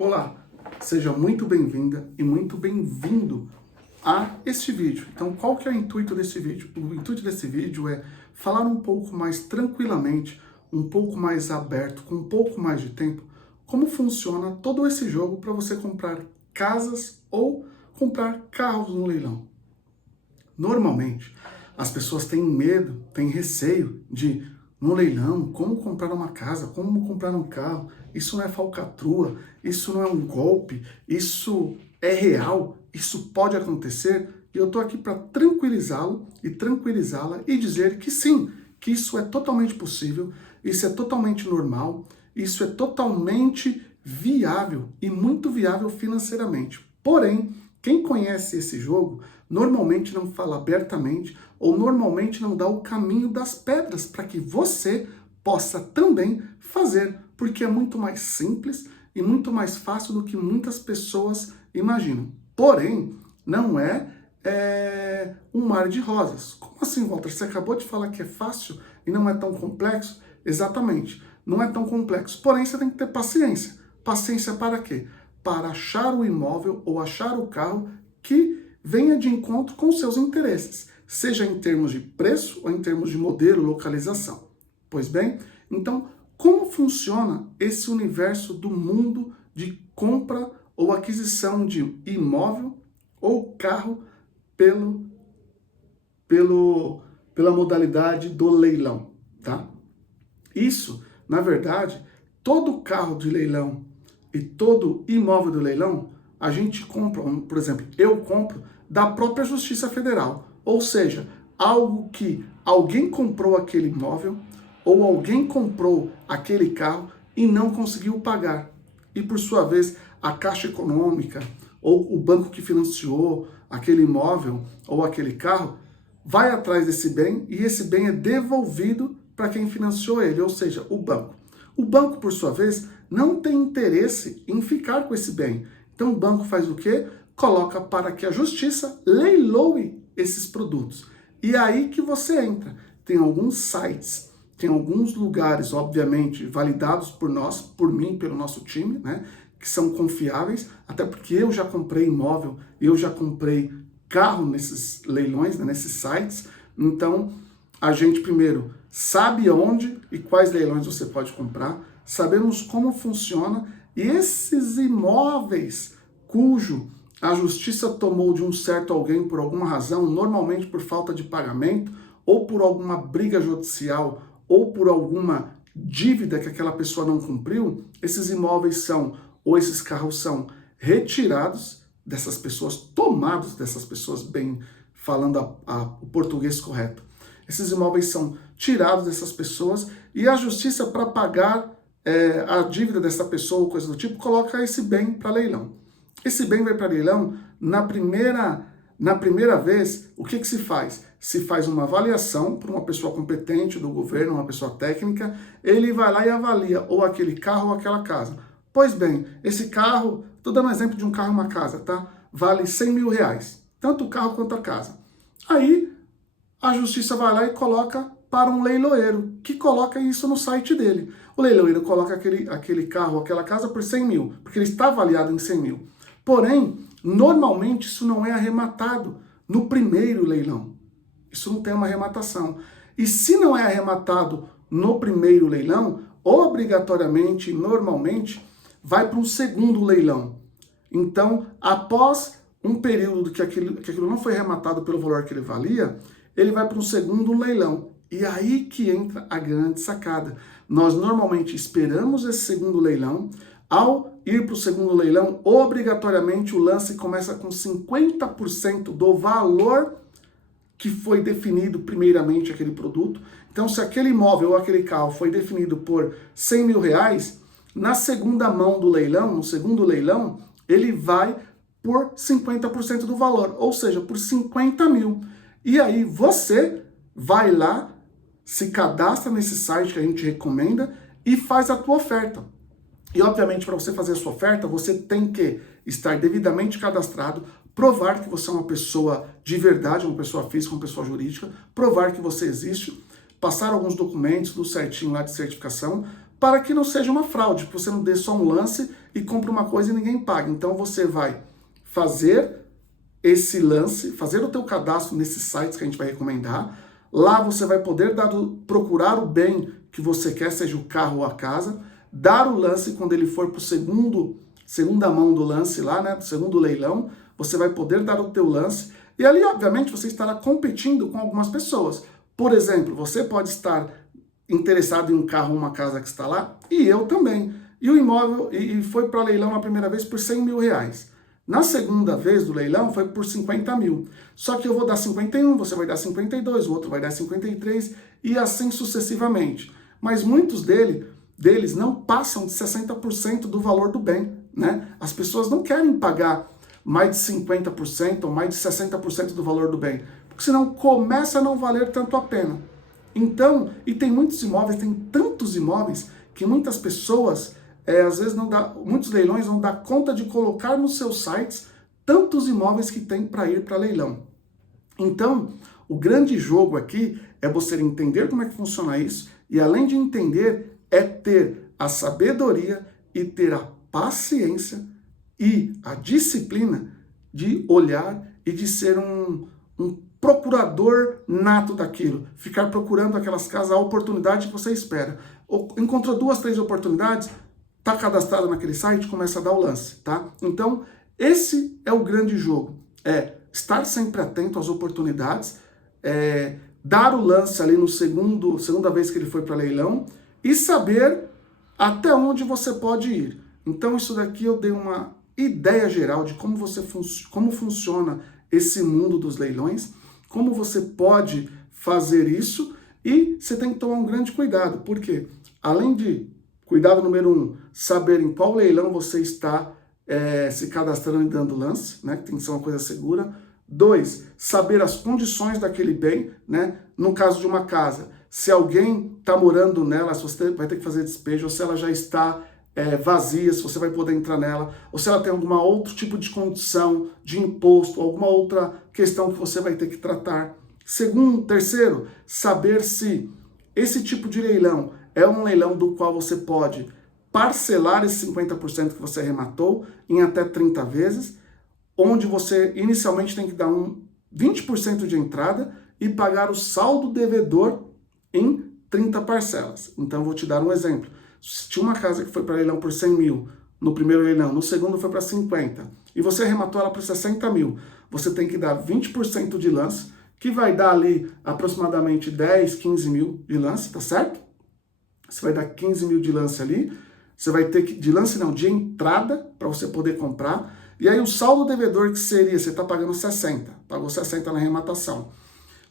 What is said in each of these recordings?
Olá, seja muito bem-vinda e muito bem-vindo a este vídeo. Então, qual que é o intuito desse vídeo? O intuito desse vídeo é falar um pouco mais tranquilamente, um pouco mais aberto, com um pouco mais de tempo, como funciona todo esse jogo para você comprar casas ou comprar carros no leilão. Normalmente, as pessoas têm medo, têm receio de, no leilão, como comprar uma casa, como comprar um carro. Isso não é falcatrua, isso não é um golpe, isso é real, isso pode acontecer. E eu estou aqui para tranquilizá-lo e tranquilizá-la e dizer que sim, que isso é totalmente possível, isso é totalmente normal, isso é totalmente viável e muito viável financeiramente. Porém, quem conhece esse jogo normalmente não fala abertamente ou normalmente não dá o caminho das pedras para que você possa também fazer, porque é muito mais simples e muito mais fácil do que muitas pessoas imaginam. Porém, não é um mar de rosas. Como assim, Walter? Você acabou de falar que é fácil e não é tão complexo? Exatamente, não é tão complexo. Porém, você tem que ter paciência. Paciência para quê? Para achar o imóvel ou achar o carro que venha de encontro com seus interesses, seja em termos de preço ou em termos de modelo, localização. Pois bem, então, como funciona esse universo do mundo de compra ou aquisição de imóvel ou carro pela modalidade do leilão, tá? Isso, na verdade, todo carro de leilão e todo imóvel do leilão, a gente compra, por exemplo, eu compro da própria Justiça Federal. Ou seja, algo que alguém comprou aquele imóvel ou alguém comprou aquele carro e não conseguiu pagar. E por sua vez, a Caixa Econômica ou o banco que financiou aquele imóvel ou aquele carro vai atrás desse bem e esse bem é devolvido para quem financiou ele, ou seja, o banco. O banco, por sua vez, não tem interesse em ficar com esse bem. Então o banco faz o quê? Coloca para que a justiça leiloe esses produtos. E é aí que você entra. Tem alguns sites, tem alguns lugares, obviamente, validados por nós, por mim, pelo nosso time, né? Que são confiáveis, até porque eu já comprei imóvel, eu já comprei carro nesses leilões, né, nesses sites. Então, a gente primeiro sabe onde e quais leilões você pode comprar, sabemos como funciona e esses imóveis cujo a justiça tomou de um certo alguém por alguma razão, normalmente por falta de pagamento, ou por alguma briga judicial, ou por alguma dívida que aquela pessoa não cumpriu, esses imóveis são, ou esses carros são retirados dessas pessoas, tomados dessas pessoas, bem falando o português correto. Esses imóveis são tirados dessas pessoas e a justiça, para pagar a dívida dessa pessoa, coisa do tipo, coloca esse bem para leilão. Esse bem vai para leilão na primeira vez. O que se faz? Se faz uma avaliação por uma pessoa competente do governo, uma pessoa técnica, ele vai lá e avalia ou aquele carro ou aquela casa. Pois bem, esse carro, estou dando um exemplo de um carro e uma casa, tá? Vale 100 mil reais, tanto o carro quanto a casa. Aí a justiça vai lá e coloca para um leiloeiro, que coloca isso no site dele. O leiloeiro coloca aquele carro, aquela casa por 100 mil, porque ele está avaliado em 100 mil. Porém, normalmente isso não é arrematado no primeiro leilão. Isso não tem uma arrematação. E se não é arrematado no primeiro leilão, obrigatoriamente, normalmente, vai para um segundo leilão. Então, após um período que aquilo não foi arrematado pelo valor que ele valia, ele vai para um segundo leilão. E aí que entra a grande sacada. Nós normalmente esperamos esse segundo leilão. Ao ir para o segundo leilão, obrigatoriamente o lance começa com 50% do valor que foi definido primeiramente aquele produto. Então, se aquele imóvel ou aquele carro foi definido por 100 mil reais, na segunda mão do leilão, no segundo leilão, ele vai por 50% do valor, ou seja, por 50 mil. E aí você vai lá, se cadastra nesse site que a gente recomenda e faz a tua oferta. E obviamente para você fazer a sua oferta, você tem que estar devidamente cadastrado, provar que você é uma pessoa de verdade, uma pessoa física, uma pessoa jurídica, provar que você existe, passar alguns documentos do certinho lá de certificação, para que não seja uma fraude, que você não dê só um lance e compre uma coisa e ninguém pague. Então você vai fazer esse lance, fazer o teu cadastro nesses sites que a gente vai recomendar. Lá você vai poder procurar o bem que você quer, seja o carro ou a casa, dar o lance quando ele for para o segunda mão do lance lá, né, do segundo leilão, você vai poder dar o teu lance, e ali, obviamente, você estará competindo com algumas pessoas. Por exemplo, você pode estar interessado em um carro ou uma casa que está lá, e eu também. E o imóvel e foi para leilão na primeira vez por 100 mil reais. Na segunda vez do leilão foi por 50 mil. Só que eu vou dar 51, você vai dar 52, o outro vai dar 53 e assim sucessivamente. Mas muitos deles não passam de 60% do valor do bem, né? As pessoas não querem pagar mais de 50% ou mais de 60% do valor do bem, porque senão começa a não valer tanto a pena. Então, e tem muitos imóveis, tem tantos imóveis que muitas pessoas, às vezes muitos leilões não dá conta de colocar nos seus sites tantos imóveis que tem para ir para leilão. Então, o grande jogo aqui é você entender como é que funciona isso e, além de entender, é ter a sabedoria e ter a paciência e a disciplina de olhar e de ser um procurador nato daquilo, ficar procurando aquelas casas, a oportunidade que você espera. Encontrou 2, 3 oportunidades, está cadastrado naquele site, começa a dar o lance, tá? Então, esse é o grande jogo, estar sempre atento às oportunidades, dar o lance ali no segunda vez que ele foi para leilão e saber até onde você pode ir. Então, isso daqui eu dei uma ideia geral de como funciona esse mundo dos leilões, como você pode fazer isso, e você tem que tomar um grande cuidado, porque além de, cuidado número 1, saber em qual leilão você está se cadastrando e dando lance, né, que tem que ser uma coisa segura. 2, saber as condições daquele bem, né, no caso de uma casa, se alguém está morando nela, se você vai ter que fazer despejo, ou se ela já está vazia, se você vai poder entrar nela, ou se ela tem algum outro tipo de condição, de imposto, alguma outra questão que você vai ter que tratar. Terceiro, saber se esse tipo de leilão é um leilão do qual você pode parcelar esse 50% que você arrematou em até 30 vezes, onde você inicialmente tem que dar 20% de entrada e pagar o saldo devedor em 30 parcelas. Então, vou te dar um exemplo. Se tinha uma casa que foi para leilão por 100 mil no primeiro leilão, no segundo foi para 50, e você arrematou ela por 60 mil, você tem que dar 20% de lance, que vai dar ali aproximadamente 10, 15 mil de lance, tá certo? Você vai dar 15 mil de lance ali, você vai ter que, de lance não, de entrada, para você poder comprar, e aí o saldo devedor que seria, você está pagando 60, pagou 60 na arrematação,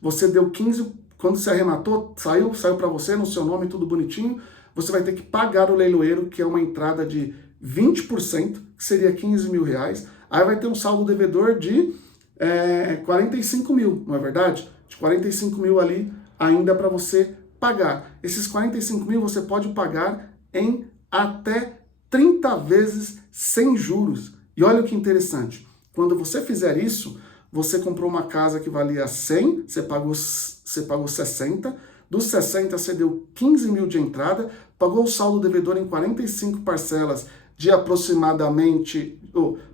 você deu 15, quando você arrematou, saiu para você, no seu nome, tudo bonitinho, você vai ter que pagar o leiloeiro, que é uma entrada de 20%, que seria 15 mil reais. Aí vai ter um saldo devedor de 45 mil, não é verdade? De 45 mil ali ainda para você pagar. Esses 45 mil você pode pagar em até 30 vezes sem juros. E olha que interessante, quando você fizer isso, você comprou uma casa que valia 100, você pagou 60, dos 60 você deu 15 mil de entrada, pagou o saldo devedor em 45 parcelas de aproximadamente,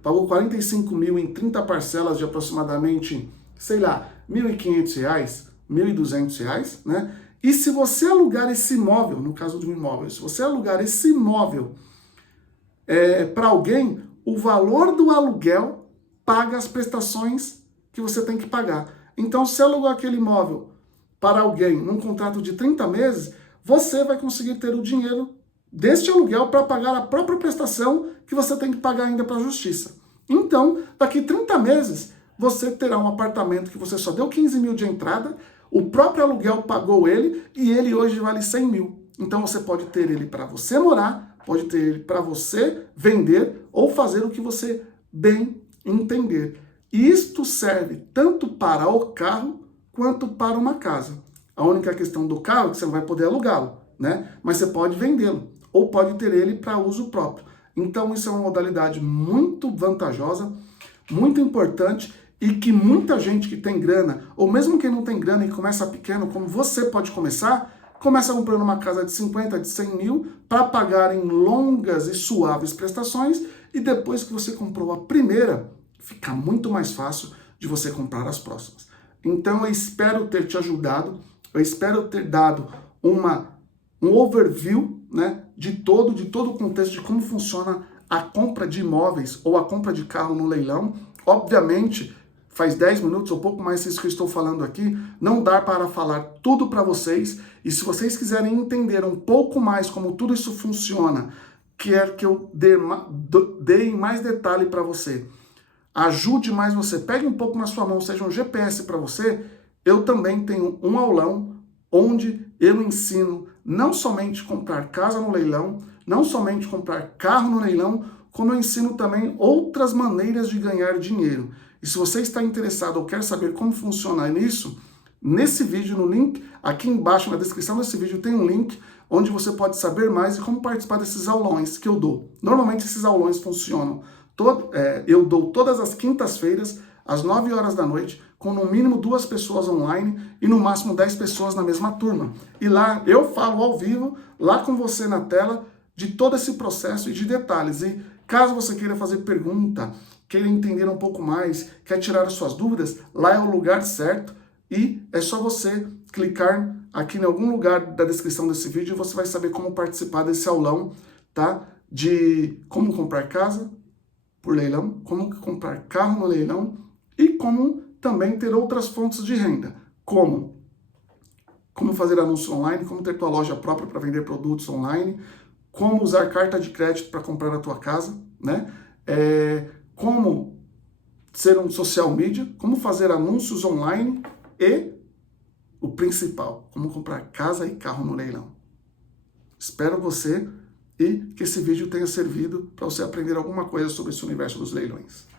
pagou 45 mil em 30 parcelas de aproximadamente, sei lá, R$1.500, R$1.200, né? E se você alugar esse imóvel, no caso de um imóvel, se você alugar esse imóvel para alguém, o valor do aluguel paga as prestações que você tem que pagar. Então, se alugou aquele imóvel para alguém num contrato de 30 meses, você vai conseguir ter o dinheiro deste aluguel para pagar a própria prestação que você tem que pagar ainda para a justiça. Então, daqui 30 meses, você terá um apartamento que você só deu 15 mil de entrada, o próprio aluguel pagou ele e ele hoje vale 100 mil. Então, você pode ter ele para você morar, pode ter ele para você vender ou fazer o que você bem entender. E isto serve tanto para o carro quanto para uma casa. A única questão do carro é que você não vai poder alugá-lo, né? Mas você pode vendê-lo ou pode ter ele para uso próprio. Então isso é uma modalidade muito vantajosa, muito importante e que muita gente que tem grana, ou mesmo quem não tem grana e começa pequeno, como você pode começar começa comprando uma casa de 50, de 100 mil, para pagar em longas e suaves prestações, e depois que você comprou a primeira, fica muito mais fácil de você comprar as próximas. Então eu espero ter te ajudado, eu espero ter dado um overview, né, de todo o contexto de como funciona a compra de imóveis ou a compra de carro no leilão. Obviamente, faz 10 minutos ou pouco mais isso que eu estou falando aqui, não dá para falar tudo para vocês, e se vocês quiserem entender um pouco mais como tudo isso funciona, quer que eu dê em mais detalhe para você, ajude mais você, pegue um pouco na sua mão, seja um GPS para você, eu também tenho um aulão onde eu ensino não somente comprar casa no leilão, não somente comprar carro no leilão, como eu ensino também outras maneiras de ganhar dinheiro. E se você está interessado ou quer saber como funciona isso, nesse vídeo, no link, aqui embaixo na descrição desse vídeo tem um link onde você pode saber mais e como participar desses aulões que eu dou. Normalmente esses aulões funcionam, eu dou todas as quintas-feiras, às 9 horas da noite, com no mínimo 2 pessoas online e no máximo 10 pessoas na mesma turma. E lá eu falo ao vivo, lá com você na tela, de todo esse processo e de detalhes. E caso você queira fazer pergunta, queira entender um pouco mais, quer tirar as suas dúvidas, lá é o lugar certo e é só você clicar aqui em algum lugar da descrição desse vídeo e você vai saber como participar desse aulão, tá? De como comprar casa por leilão, como comprar carro no leilão e como também ter outras fontes de renda, como fazer anúncio online, como ter tua loja própria para vender produtos online, como usar carta de crédito para comprar a tua casa, né? Como ser um social media, como fazer anúncios online e o principal, como comprar casa e carro no leilão. Espero você e que esse vídeo tenha servido para você aprender alguma coisa sobre esse universo dos leilões.